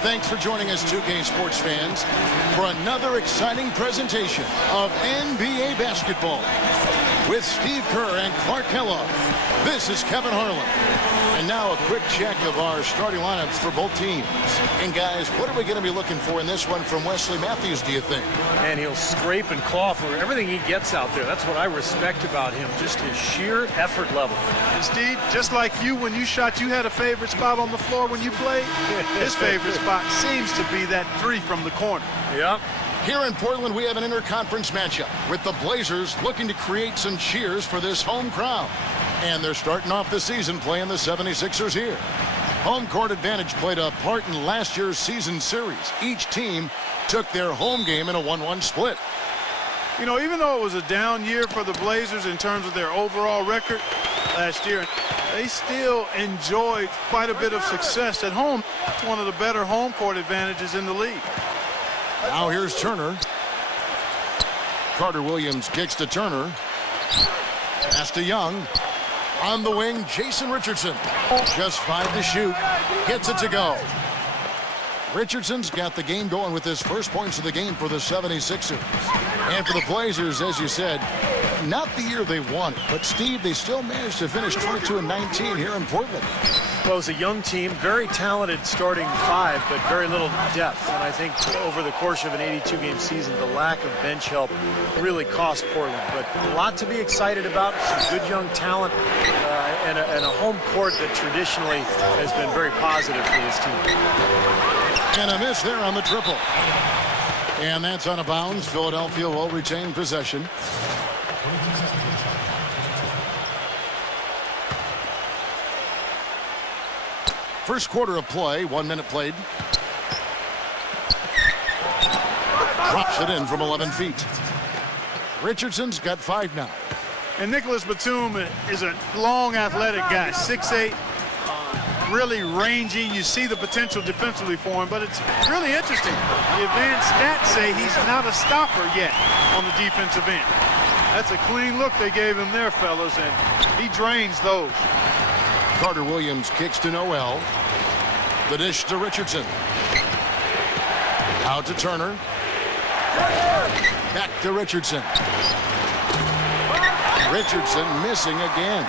thanks for joining us, 2K Sports fans, for another exciting presentation of NBA basketball. With Steve Kerr and Clark Kellogg, this is Kevin Harlan. And now a quick check of our starting lineups for both teams. And guys, what are we going to be looking for in this one from Wesley Matthews, do you think? Man, he'll scrape and claw for everything he gets out there. That's what I respect about him, just his sheer effort level. And Steve, just like you, when you shot, you had a favorite spot on the floor when you played. His favorite spot seems to be that three from the corner. Yep. Here in Portland, we have an interconference matchup with the Blazers looking to create some cheers for this home crowd. And they're starting off the season playing the 76ers here. Home court advantage played a part in last year's season series. Each team took their home game in a 1-1 split. You know, even though it was a down year for the Blazers in terms of their overall record last year, they still enjoyed quite a bit of success at home. It's one of the better home court advantages in the league. Now here's Turner. Carter Williams kicks to Turner. Pass to Young. On the wing, Jason Richardson. Just 5 to shoot. Gets it to go. Richardson's got the game going with his first points of the game for the 76ers. And for the Blazers, as you said, not the year they wanted. But, Steve, they still managed to finish 22-19 here in Portland. Well, it was a young team, very talented starting five, but very little depth. And I think over the course of an 82-game season, the lack of bench help really cost Portland. But a lot to be excited about, some good young talent, and a home court that traditionally has been very positive for this team. And a miss there on the triple. And that's out of bounds. Philadelphia will retain possession. First quarter of play, 1 minute played. Drops it in from 11 feet. Richardson's got 5 now. And Nicholas Batum is a long, athletic guy, 6'8", really rangy. You see the potential defensively for him, but it's really interesting. The advanced stats say he's not a stopper yet on the defensive end. That's a clean look they gave him there, fellas, and he drains those. Carter Williams kicks to Noel. The dish to Richardson. Out to Turner. Back to Richardson. Richardson missing again.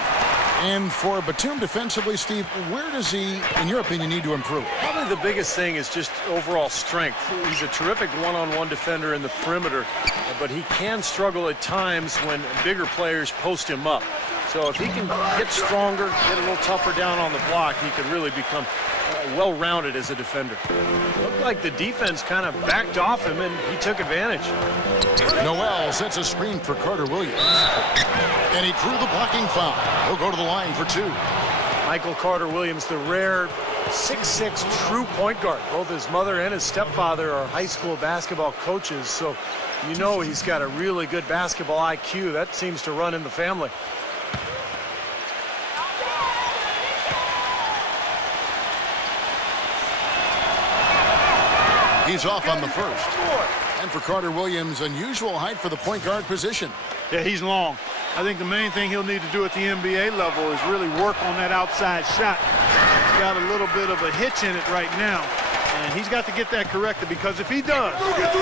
And for Batum defensively, Steve, where does he, in your opinion, need to improve? Probably the biggest thing is just overall strength. He's a terrific one-on-one defender in the perimeter, but he can struggle at times when bigger players post him up. So if he can get stronger, get a little tougher down on the block, he could really become well-rounded as a defender. It looked like the defense kind of backed off him, and he took advantage. Noel sets a screen for Carter Williams. And he drew the blocking foul. He'll go to the line for 2. Michael Carter Williams, the rare 6'6" true point guard. Both his mother and his stepfather are high school basketball coaches, so you know he's got a really good basketball IQ. That seems to run in the family. He's off on the first. And for Carter Williams, unusual height for the point guard position. Yeah, he's long. I think the main thing he'll need to do at the NBA level is really work on that outside shot. He's got a little bit of a hitch in it right now, and he's got to get that corrected, because if he does,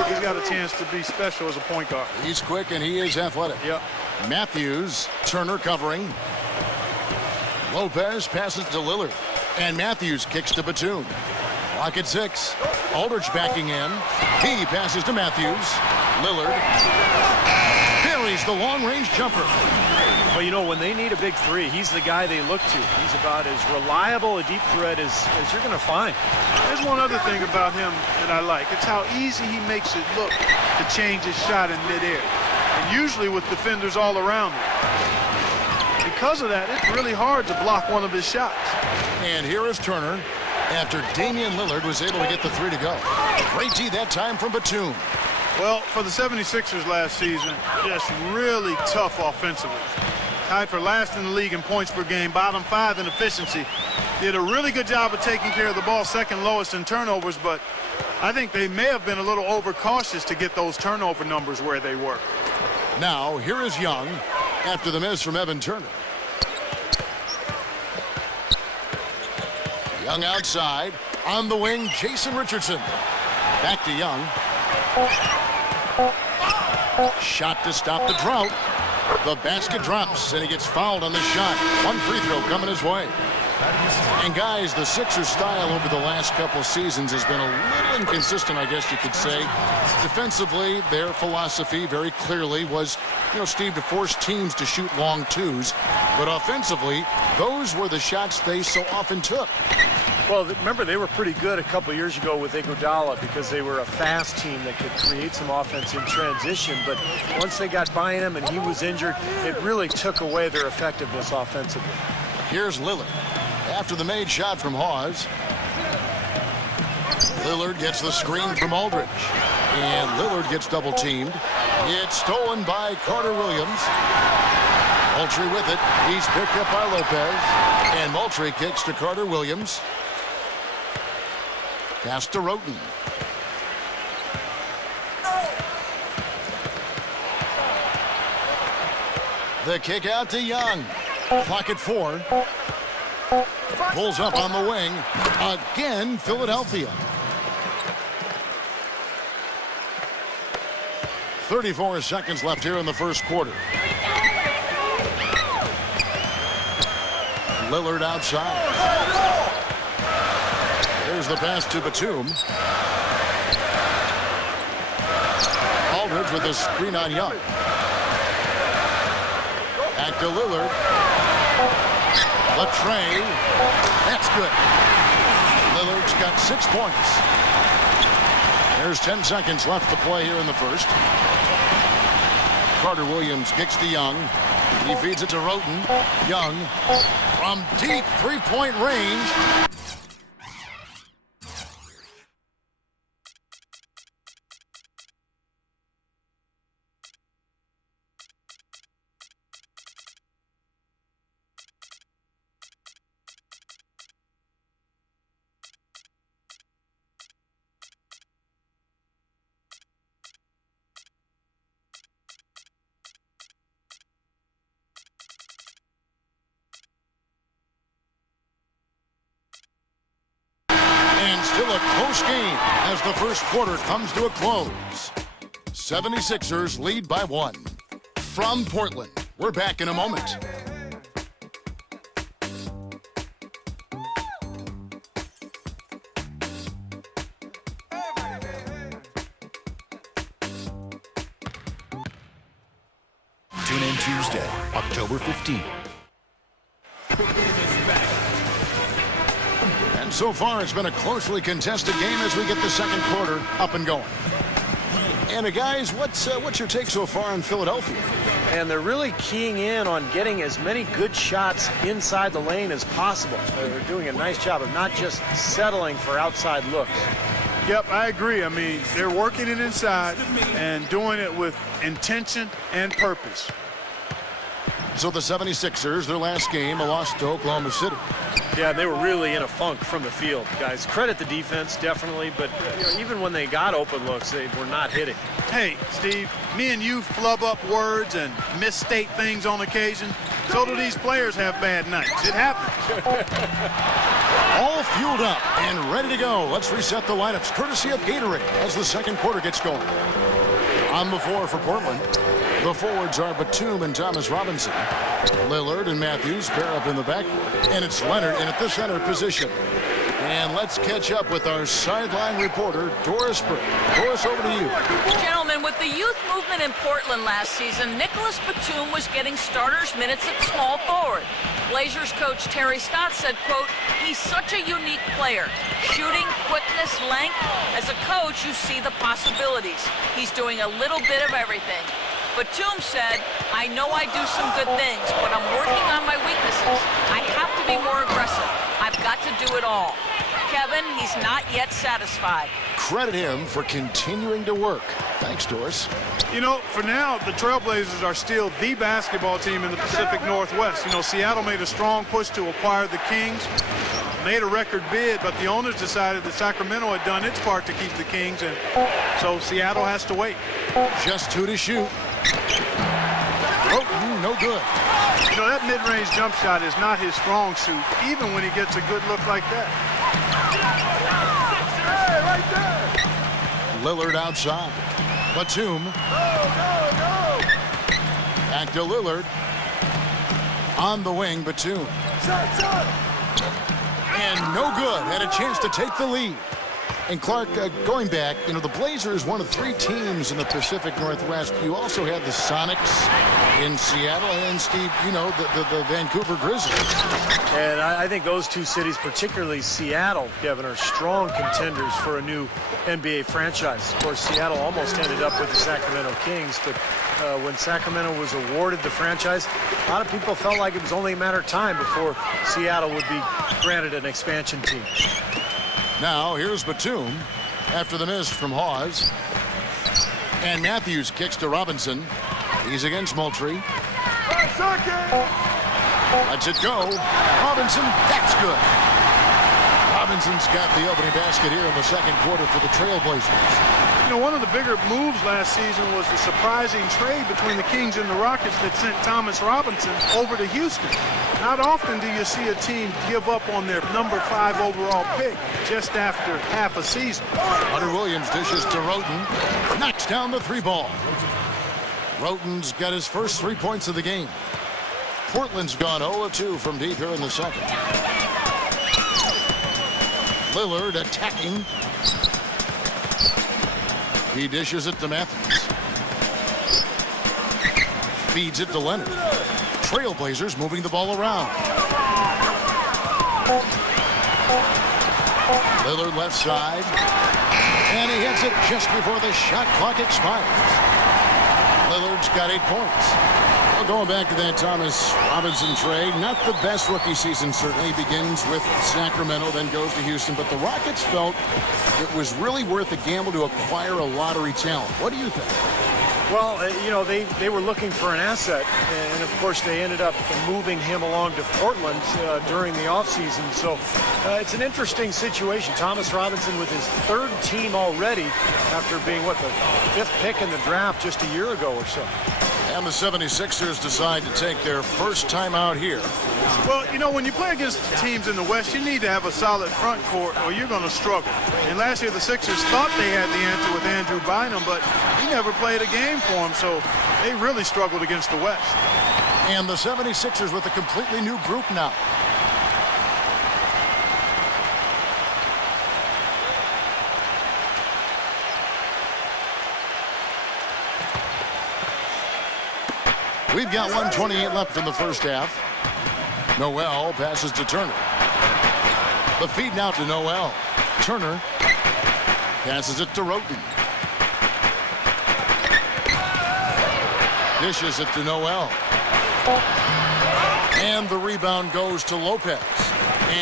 he's got a chance to be special as a point guard. He's quick and he is athletic. Yep. Matthews, Turner covering. Lopez passes to Lillard. And Matthews kicks to Batum. Clock at 6. Aldridge backing in. He passes to Matthews. Lillard buries the long-range jumper. Well, you know, when they need a big three, he's the guy they look to. He's about as reliable a deep threat as you're going to find. There's one other thing about him that I like. It's how easy he makes it look to change his shot in midair, and usually with defenders all around him. Because of that, it's really hard to block one of his shots. And here is Turner after Damian Lillard was able to get the 3 to go. Great D that time from Batum. Well, for the 76ers last season, just really tough offensively. Tied for last in the league in points per game, bottom 5 in efficiency. Did a really good job of taking care of the ball, second lowest in turnovers, but I think they may have been a little overcautious to get those turnover numbers where they were. Now, here is Young after the miss from Evan Turner. Young outside, On the wing, Jason Richardson. Back to Young. Shot to stop the drought. The basket drops, and he gets fouled on the shot. One free throw coming his way. And guys, the Sixers style over the last couple of seasons has been a little inconsistent, I guess you could say. Defensively, their philosophy very clearly was, Steve, to force teams to shoot long twos. But offensively, those were the shots they so often took. Well, remember, they were pretty good a couple years ago with Iguodala because they were a fast team that could create some offense in transition. But once they got by him and he was injured, it really took away their effectiveness offensively. Here's Lillard. After the made shot from Hawes, Lillard gets the screen from Aldridge. And Lillard gets double-teamed. It's stolen by Carter Williams. Moultrie with it. He's picked up by Lopez. And Moultrie kicks to Carter Williams. Pass to Roten. The kick out to Young. Clock at 4. Pulls up on the wing. Again, Philadelphia. 34 seconds left here in the first quarter. Lillard outside. There's the pass to Batum. Aldridge with a screen on Young. Back to Lillard. Latrey. That's good. Lillard's got 6 points. There's 10 seconds left to play here in the first. Carter Williams kicks to Young. He feeds it to Roten. Young from deep three-point range. Still a close game as the first quarter comes to a close. 76ers lead by 1. From Portland, we're back in a moment. Tune in Tuesday, October 15th. And so far, it's been a closely contested game as we get the second quarter up and going. And guys, what's your take so far on Philadelphia? And they're really keying in on getting as many good shots inside the lane as possible. They're doing a nice job of not just settling for outside looks. Yep, I agree. I mean, they're working it inside and doing it with intention and purpose. So the 76ers, their last game, a loss to Oklahoma City. Yeah, they were really in a funk from the field, guys. Credit the defense, definitely, but even when they got open looks, they were not hitting. Hey, Steve, me and you flub up words and misstate things on occasion. So do these players have bad nights. It happens. All fueled up and ready to go. Let's reset the lineups, courtesy of Gatorade, as the second quarter gets going. On the floor for Portland, the forwards are Batum and Thomas Robinson. Lillard and Matthews pair up in the backcourt. And it's Leonard in at the center position. And let's catch up with our sideline reporter, Doris Burke. Doris, over to you. Gentlemen, with the youth movement in Portland last season, Nicholas Batum was getting starters minutes at small forward. Blazers coach Terry Stotts said, quote, "He's such a unique player. Shooting, quickness, length. As a coach, you see the possibilities. He's doing a little bit of everything." Batum said, "I know I do some good things, but I'm working on my weaknesses. I have to be more aggressive. I've got to do it all." Kevin, he's not yet satisfied. Credit him for continuing to work. Thanks, Doris. You know, for now, the Trailblazers are still the basketball team in the Pacific Northwest. You know, Seattle made a strong push to acquire the Kings, made a record bid, but the owners decided that Sacramento had done its part to keep the Kings, and so Seattle has to wait. Just 2 to shoot. Oh, no good. You know, that mid-range jump shot is not his strong suit, even when he gets a good look like that. Lillard outside. Batum. Back to Lillard. On the wing, Batum. And no good. Had a chance to take the lead. And Clark, going back, the Blazers, one of 3 teams in the Pacific Northwest. You also had the Sonics in Seattle and, Steve, the Vancouver Grizzlies. And I think those 2 cities, particularly Seattle, Kevin, are strong contenders for a new NBA franchise. Of course, Seattle almost ended up with the Sacramento Kings, but when Sacramento was awarded the franchise, a lot of people felt like it was only a matter of time before Seattle would be granted an expansion team. Now, here's Batum after the miss from Hawes. And Matthews kicks to Robinson. He's against Moultrie. Lets it go. Robinson, that's good. Robinson's got the opening basket here in the second quarter for the Trailblazers. One of the bigger moves last season was the surprising trade between the Kings and the Rockets that sent Thomas Robinson over to Houston. Not often do you see a team give up on their number 5 overall pick just after half a season. Hunter Williams dishes to Roten. Knocks down the 3-ball. Roten's got his first 3 points of the game. Portland's gone 0-2 from deep here in the second. Lillard attacking. He dishes it to Matthews. Feeds it to Leonard. Trailblazers moving the ball around. Lillard left side. And he hits it just before the shot clock expires. Lillard's got 8 points. Well, going back to that Thomas Robinson trade, not the best rookie season, certainly. Begins with Sacramento, then goes to Houston. But the Rockets felt it was really worth a gamble to acquire a lottery talent. What do you think? Well, they were looking for an asset, and of course they ended up moving him along to Portland during the offseason. So it's an interesting situation. Thomas Robinson with his 3rd team already after being, the 5th pick in the draft just a year ago or so. And the 76ers decide to take their first time out here. Well, when you play against teams in the West, you need to have a solid front court or you're going to struggle. And last year the Sixers thought they had the answer with Andrew Bynum, but he never played a game for them, so they really struggled against the West. And the 76ers with a completely new group now. We've got 1:28 left in the first half. Noel passes to Turner. The feed now to Noel. Turner passes it to Roten. Dishes it to Noel. And the rebound goes to Lopez.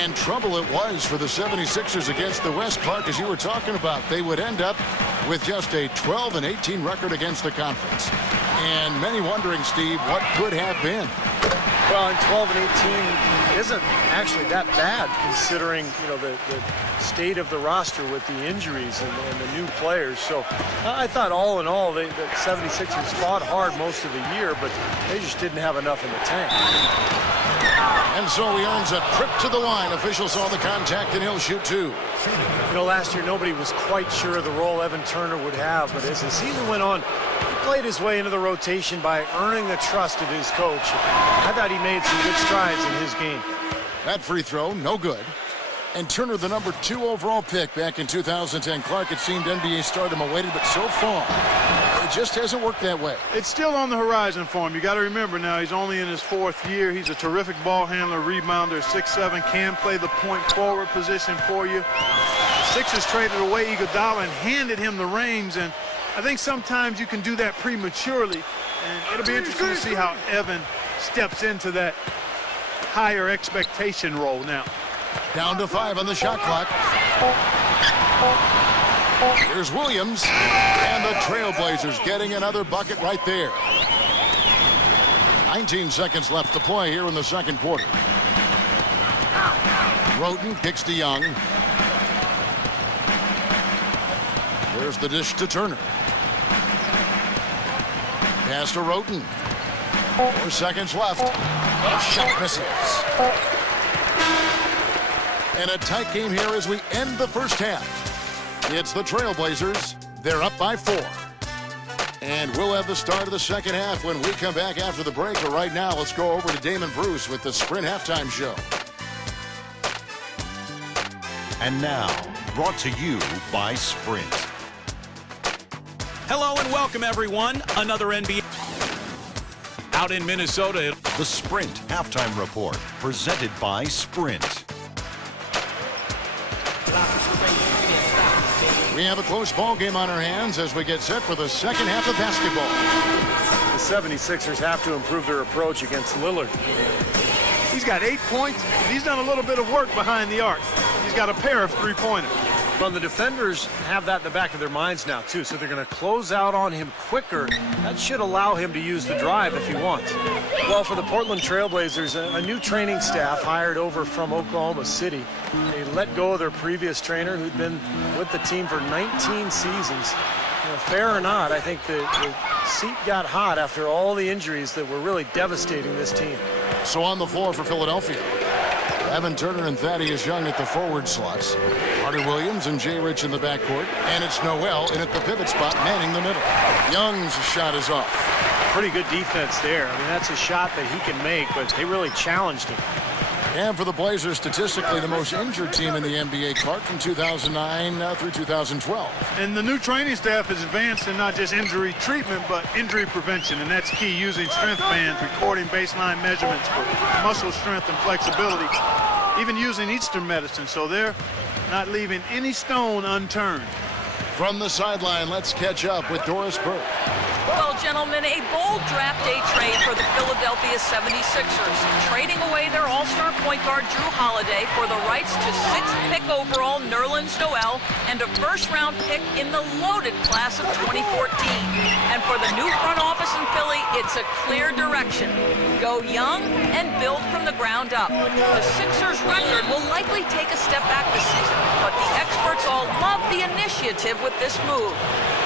And trouble it was for the 76ers against the West, Clark, as you were talking about. They would end up with just a 12-18 record against the conference. And many wondering, Steve, what could have been. Well, and 12-18 isn't actually that bad considering, the state of the roster with the injuries and the new players. So I thought all in all, the 76ers fought hard most of the year, but they just didn't have enough in the tank. And so he earns a trip to the line. Officials saw the contact, and he'll shoot 2. Last year nobody was quite sure of the role Evan Turner would have, but as the season went on, he played his way into the rotation by earning the trust of his coach. I thought he made some good strides in his game. That free throw, no good. And Turner, the number 2 overall pick back in 2010. Clark, it seemed NBA stardom awaited, but so far, it just hasn't worked that way. It's still on the horizon for him. You got to remember now, he's only in his 4th year. He's a terrific ball handler, rebounder, 6'7", can play the point forward position for you. The Sixers traded away Iguodala and handed him the reins, and I think sometimes you can do that prematurely, and it'll be interesting to see how Evan steps into that higher expectation role now. Down to 5 on the shot clock. Here's Williams, and the Trailblazers getting another bucket right there. 19 seconds left to play here in the second quarter. Roten kicks to Young. There's the dish to Turner. Pass to Roten. 4 seconds left. Shot misses. And a tight game here as we end the first half. It's the Trailblazers. They're up by 4. And we'll have the start of the second half when we come back after the break. But right now, let's go over to Damon Bruce with the Sprint Halftime Show. And now, brought to you by Sprint. Hello and welcome, everyone. Another NBA out in Minnesota. The Sprint Halftime Report, presented by Sprint. We have a close ball game on our hands as we get set for the second half of basketball. The 76ers have to improve their approach against Lillard. He's got 8 points, and he's done a little bit of work behind the arc. He's got a pair of three-pointers. Well, the defenders have that in the back of their minds now, too, so they're going to close out on him quicker. That should allow him to use the drive if he wants. Well, for the Portland Trailblazers, a new training staff hired over from Oklahoma City. They let go of their previous trainer who'd been with the team for 19 seasons. You know, fair or not, I think the seat got hot after all the injuries that were really devastating this team. So on the floor for Philadelphia, Evan Turner and Thaddeus Young at the forward slots. Carter Williams and Jay Rich in the backcourt. And it's Noel in at the pivot spot, manning the middle. Young's shot is off. Pretty good defense there. I mean, that's a shot that he can make, but they really challenged him. And for the Blazers, statistically the most injured team in the NBA, Clark, from 2009 through 2012. And the new training staff is advanced in not just injury treatment, but injury prevention, and that's key, using strength bands, recording baseline measurements for muscle strength and flexibility, even using Eastern medicine, so they're not leaving any stone unturned. From the sideline, let's catch up with Doris Burke. Well, gentlemen, a bold draft day trade for the Philadelphia 76ers, trading away their all-star point guard Drew Holiday for the rights to 6th pick overall Nerlens Noel and a first-round pick in the loaded class of 2014. And for the new front office in Philly, it's a clear direction. Go young and build from the ground up. The Sixers' record will likely take a step back this season, but the experts all love the initiative with this move.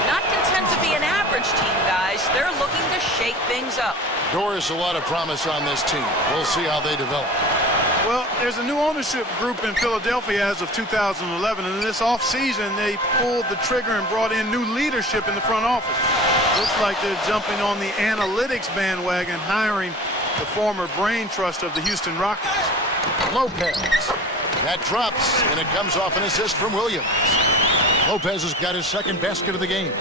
Not content to be an average team, guys. They're looking to shake things up. Doris, a lot of promise on this team. We'll see how they develop. Well, there's a new ownership group in Philadelphia as of 2011, and in this offseason, they pulled the trigger and brought in new leadership in the front office. Looks like they're jumping on the analytics bandwagon, hiring the former brain trust of the Houston Rockets. Lopez. That drops, and it comes off an assist from Williams. Lopez has got his second basket of the game.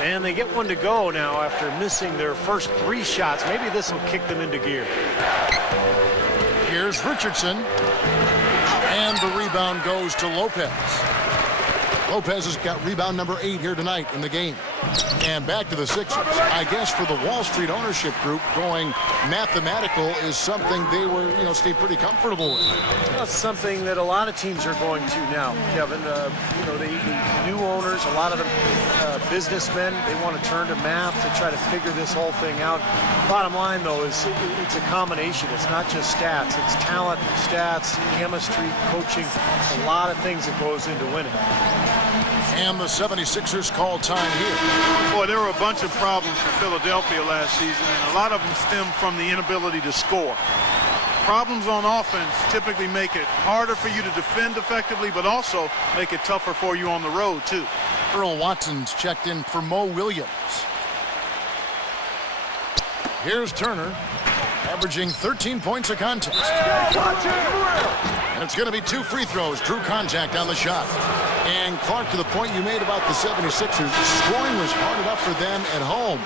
And they get one to go now after missing their first 3 shots. Maybe this will kick them into gear. Here's Richardson. And the rebound goes to Lopez. Lopez has got rebound number 8 here tonight in the game. And back to the Sixers. I guess for the Wall Street ownership group, going mathematical is something they were, Steve, pretty comfortable with. That's something that a lot of teams are going to now, Kevin. The new owners, a lot of them businessmen, they want to turn to math to try to figure this whole thing out. Bottom line, though, is it's a combination. It's not just stats. It's talent, stats, chemistry, coaching, a lot of things that goes into winning. And the 76ers call time here. Boy, there were a bunch of problems for Philadelphia last season, and a lot of them stem from the inability to score. Problems on offense typically make it harder for you to defend effectively, but also make it tougher for you on the road, too. Earl Watson's checked in for Mo Williams. Here's Turner, averaging 13 points a contest. And it's going to be 2 free throws. Drew contact on the shot. And Clark, to the point you made about the 76ers, scoring was hard enough for them at home.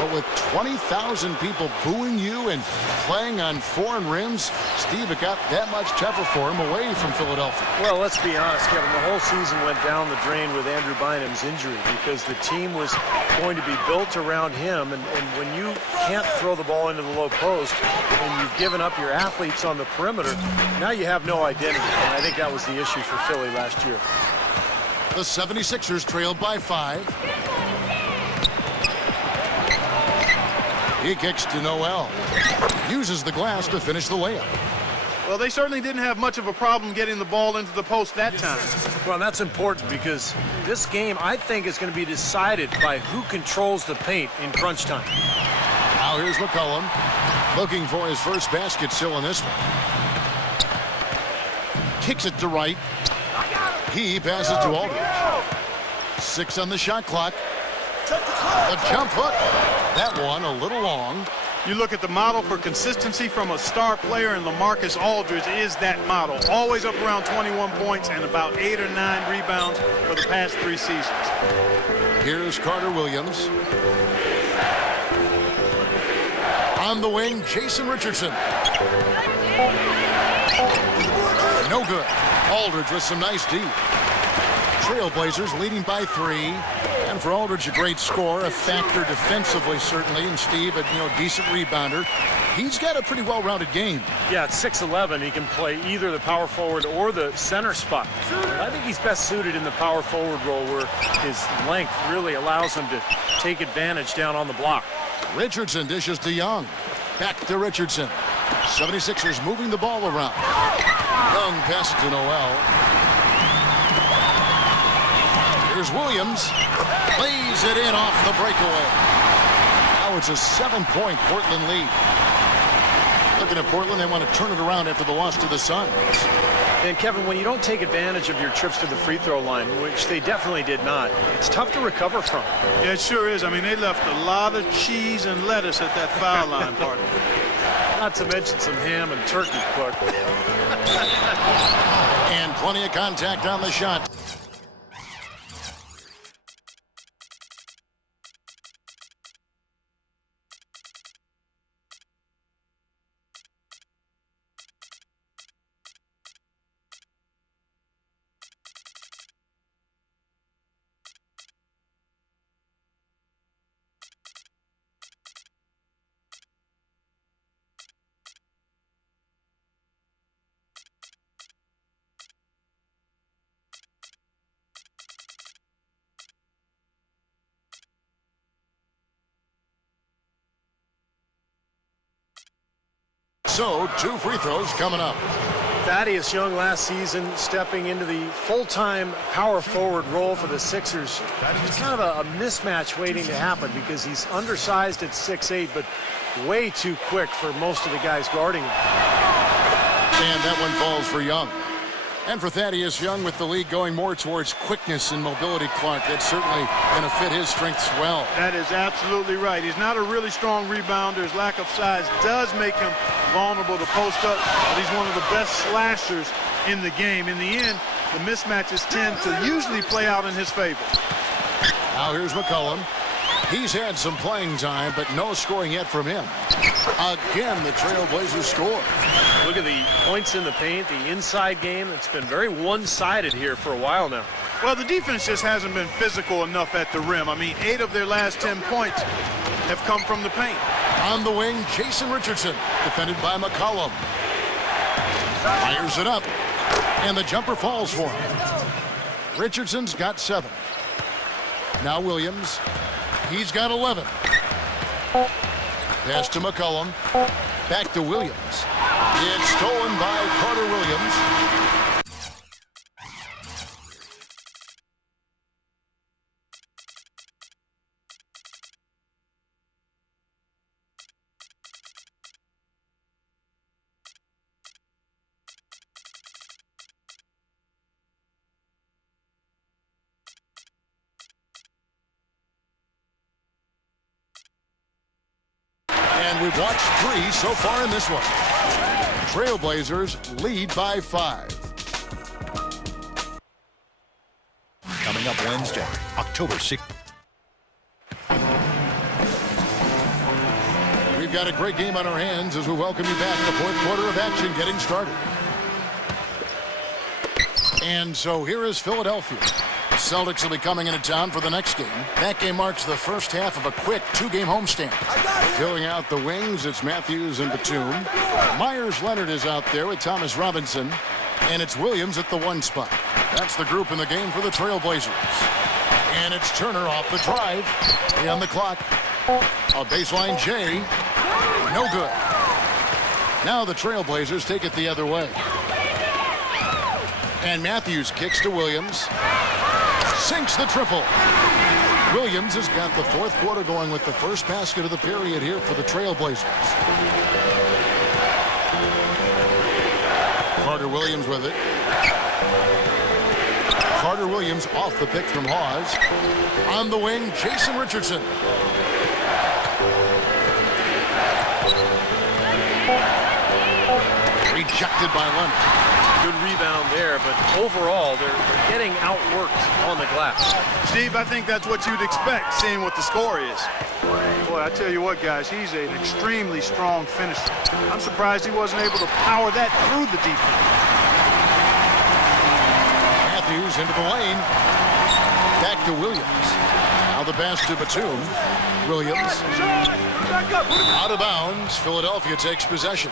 But with 20,000 people booing you and playing on foreign rims, Steve, it got that much tougher for him away from Philadelphia. Well, let's be honest, Kevin. The whole season went down the drain with Andrew Bynum's injury because the team was going to be built around him. And when you can't throw the ball into the low post and you've given up your athletes on the perimeter, now you have no identity. And I think that was the issue for Philly last year. The 76ers trailed by 5. He kicks to Noel. Uses the glass to finish the layup. Well, they certainly didn't have much of a problem getting the ball into the post that time. Well, that's important because this game, I think, is going to be decided by who controls the paint in crunch time. Now here's McCollum, looking for his first basket still in this one. Kicks it to Wright. He passes to Aldridge. 6 on the shot clock. The jump hook. That one a little long. You look at the model for consistency from a star player, and LaMarcus Aldridge is that model. Always up around 21 points and about 8 or 9 rebounds for the past 3 seasons. Here's Carter Williams. On the wing, Jason Richardson. No good. Aldridge with some nice D. Trailblazers leading by 3. And for Aldridge, a great score, a factor defensively, certainly. And Steve, a decent rebounder. He's got a pretty well-rounded game. Yeah, at 6'11", he can play either the power forward or the center spot. But I think he's best suited in the power forward role, where his length really allows him to take advantage down on the block. Richardson dishes to Young. Back to Richardson. 76ers moving the ball around. Young passes to Noel. Here's Williams. Lays it in off the breakaway. Now it's a 7-point Portland lead. Looking at Portland, they want to turn it around after the loss to the Suns. And Kevin, when you don't take advantage of your trips to the free throw line, which they definitely did not, it's tough to recover from. Yeah, it sure is. I mean, they left a lot of cheese and lettuce at that foul line, partner. Not to mention some ham and turkey, Clark. And plenty of contact on the shot. So, 2 free throws coming up. Thaddeus Young last season stepping into the full-time power forward role for the Sixers. It's kind of a mismatch waiting to happen because he's undersized at 6'8", but way too quick for most of the guys guarding him. And that one falls for Young. And for Thaddeus Young, with the league going more towards quickness and mobility, Clark, that's certainly going to fit his strengths well. That is absolutely right. He's not a really strong rebounder. His lack of size does make him vulnerable to post up, but he's one of the best slashers in the game. In the end, the mismatches tend to usually play out in his favor. Now here's McCollum. He's had some playing time, but no scoring yet from him. Again, the Trailblazers score. Look at the points in the paint, the inside game. It's been very one-sided here for a while now. Well, the defense just hasn't been physical enough at the rim. I mean, 8 of their last 10 points have come from the paint. On the wing, Jason Richardson, defended by McCollum. Fires it up, and the jumper falls for him. Richardson's got 7. Now Williams. He's got 11. Pass to McCollum. Back to Williams. It's stolen by Carter Williams. And we've watched 3 so far in this one. Trailblazers lead by 5. Coming up Wednesday, October 6th. We've got a great game on our hands as we welcome you back. The 4th quarter of action getting started. And so here is Philadelphia. The Celtics will be coming into town for the next game. That game marks the first half of a quick 2-game homestand. Filling out the wings, it's Matthews and Batum. Myers Leonard is out there with Thomas Robinson. And it's Williams at the 1 spot. That's the group in the game for the Trailblazers. And it's Turner off the drive. On the clock. A baseline J. No good. Now the Trailblazers take it the other way. And Matthews kicks to Williams. Sinks the triple. Williams has got the 4th quarter going with the first basket of the period here for the Trailblazers. Carter Williams with it. Carter Williams off the pick from Hawes. On the wing, Jason Richardson. Rejected by Leonard. Good rebound there, but overall, they're getting outworked on the glass. Steve, I think that's what you'd expect, seeing what the score is. Boy, I tell you what, guys, he's an extremely strong finisher. I'm surprised he wasn't able to power that through the defense. Matthews into the lane. Back to Williams. Now the pass to Batum. Williams. Out of bounds. Philadelphia takes possession.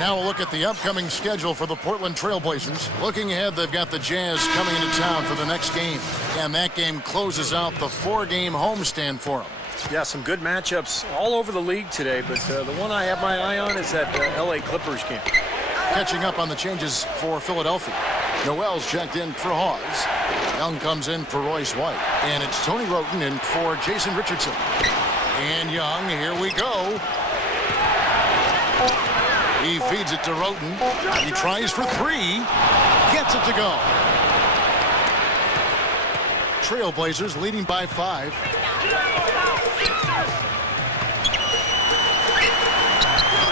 Now we'll look at the upcoming schedule for the Portland Trail Blazers. Looking ahead, they've got the Jazz coming into town for the next game. And that game closes out the 4-game homestand for them. Yeah, some good matchups all over the league today, but the one I have my eye on is that L.A. Clippers game. Catching up on the changes for Philadelphia. Noel's checked in for Hawes. Young comes in for Royce White. And it's Tony Roten in for Jason Richardson. And Young, here we go. He feeds it to Roten. He tries for 3. Gets it to go. Trailblazers leading by 5.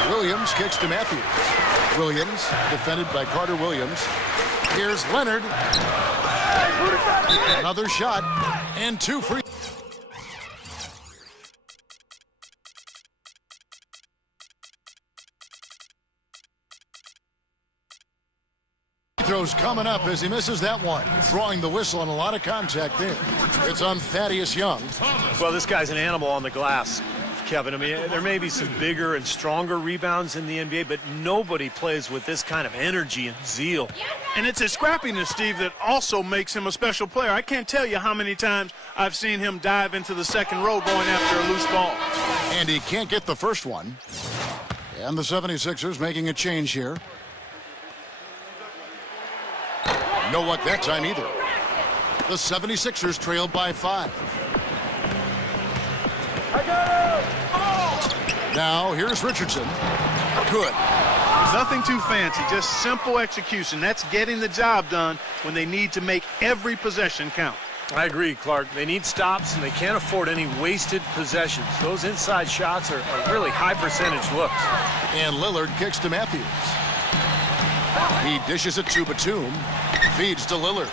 Williams kicks to Matthews. Williams defended by Carter Williams. Here's Leonard. Another shot and 2 free. Throws coming up as he misses that one. Drawing the whistle and a lot of contact there. It's on Thaddeus Young. Well, this guy's an animal on the glass, Kevin. I mean, there may be some bigger and stronger rebounds in the NBA, but nobody plays with this kind of energy and zeal. And it's his scrappiness, Steve, that also makes him a special player. I can't tell you how many times I've seen him dive into the second row going after a loose ball. And he can't get the first one. And the 76ers making a change here. No luck that time either. The 76ers trailed by 5. Now here's Richardson. Good. Nothing too fancy, just simple execution. That's getting the job done when they need to make every possession count. I agree, Clark. They need stops, and they can't afford any wasted possessions. Those inside shots are really high percentage looks. And Lillard kicks to Matthews. He dishes it to Batum. Feeds to Lillard.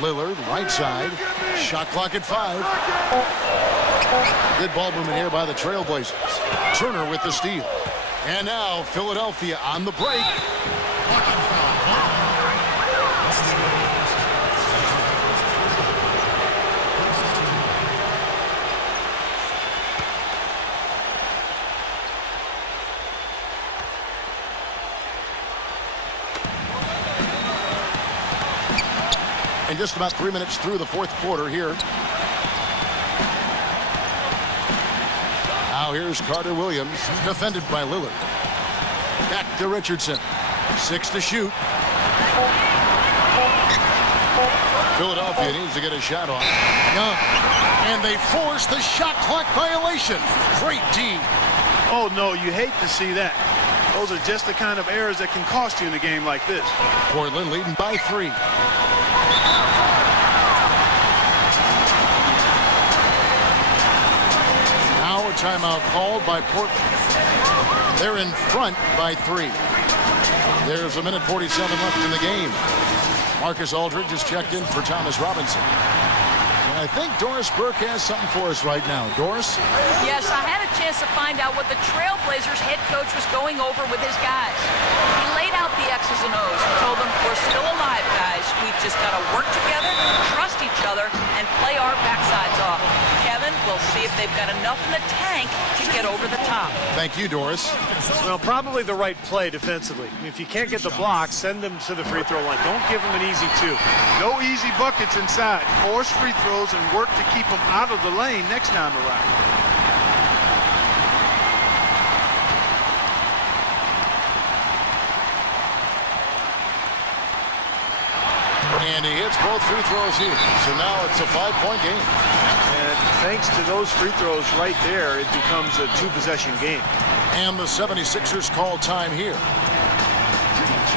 Lillard, right side. Shot clock at 5. Good ball movement here by the Trailblazers. Turner with the steal. And now Philadelphia on the break. And just about 3 minutes through the 4th quarter here. Now here's Carter Williams, defended by Lillard. Back to Richardson. 6 to shoot. Philadelphia needs to get a shot off. Young. And they force the shot clock violation. Great D. Oh, no, you hate to see that. Those are just the kind of errors that can cost you in a game like this. Portland leading by 3. Now a timeout called by Portland. They're in front by 3. There's a minute 47 left in the game. Marcus Aldridge has checked in for Thomas Robinson. And I think Doris Burke has something for us right now. Doris? Yes, I had a chance to find out what the Trailblazers head coach was going over with his guys. He laid out the X's and O's and told them, we're still alive, guys. We've just got to work together, trust each other, and play our backsides off. Kevin, we'll see if they've got enough in the tank to get over the top. Thank you, Doris. Well, probably the right play defensively. If you can't get the block, send them to the free throw line. Don't give them an easy 2. No easy buckets inside. Force free throws and work to keep them out of the lane next time around. And he hits both free throws here. So now it's a 5-point game. And thanks to those free throws right there, it becomes a 2-possession game. And the 76ers call time here.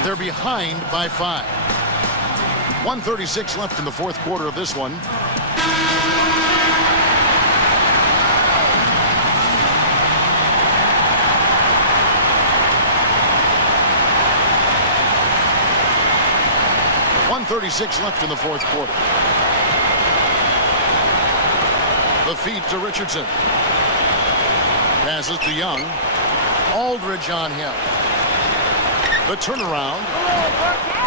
They're behind by 5. 1:36 left in the fourth quarter of this one. .136 left in the fourth quarter. The feed to Richardson. Passes to Young. Aldridge on him. The turnaround.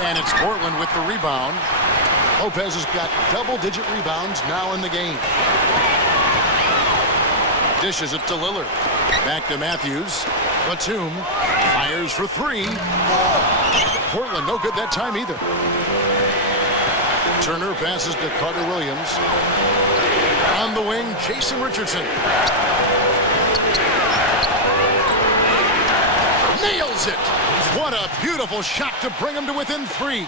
And it's Portland with the rebound. Lopez has got double-digit rebounds now in the game. Dishes it to Lillard. Back to Matthews. Batum fires for 3. Portland no good that time either. Turner passes to Carter Williams. On the wing, Jason Richardson. Nails it. What a beautiful shot to bring him to within 3.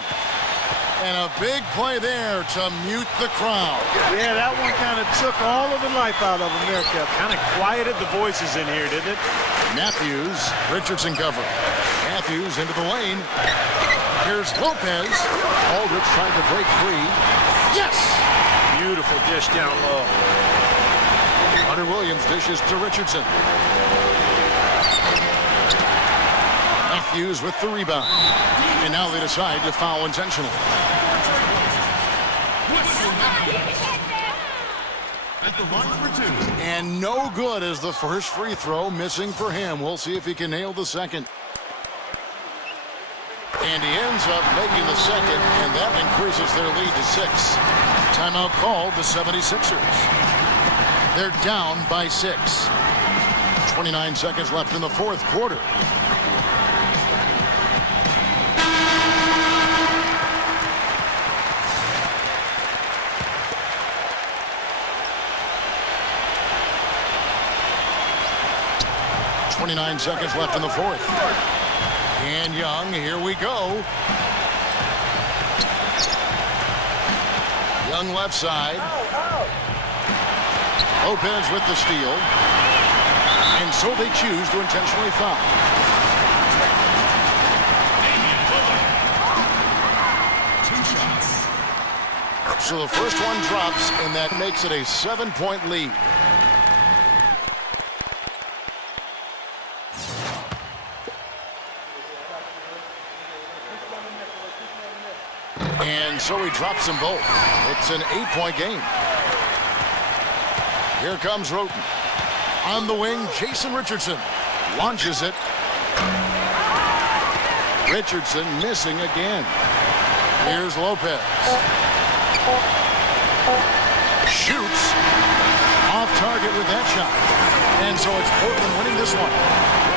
And a big play there to mute the crowd. Yeah, that one kind of took all of the life out of them there, Kev. Kind of quieted the voices in here, didn't it? Matthews, Richardson cover. Matthews into the lane. Here's Lopez. Aldridge trying to break free. Yes! Beautiful dish down low. Hunter Williams dishes to Richardson. Matthews with the rebound. And now they decide to foul intentionally. At the line for 2. And no good as the first free throw missing for him. We'll see if he can nail the second. And he ends up making the second, and that increases their lead to 6. Timeout called the 76ers. They're down by 6. 29 seconds left in the fourth quarter. .29 seconds left in the fourth. And Young, here we go. Young left side. Lopez with the steal. And so they choose to intentionally foul. So the first one drops, and that makes it a 7-point lead. And so he drops them both. It's an 8-point game. Here comes Roten. On the wing, Jason Richardson launches it. Richardson missing again. Here's Lopez. Shoots. Off target with that shot. And so it's Portland winning this one.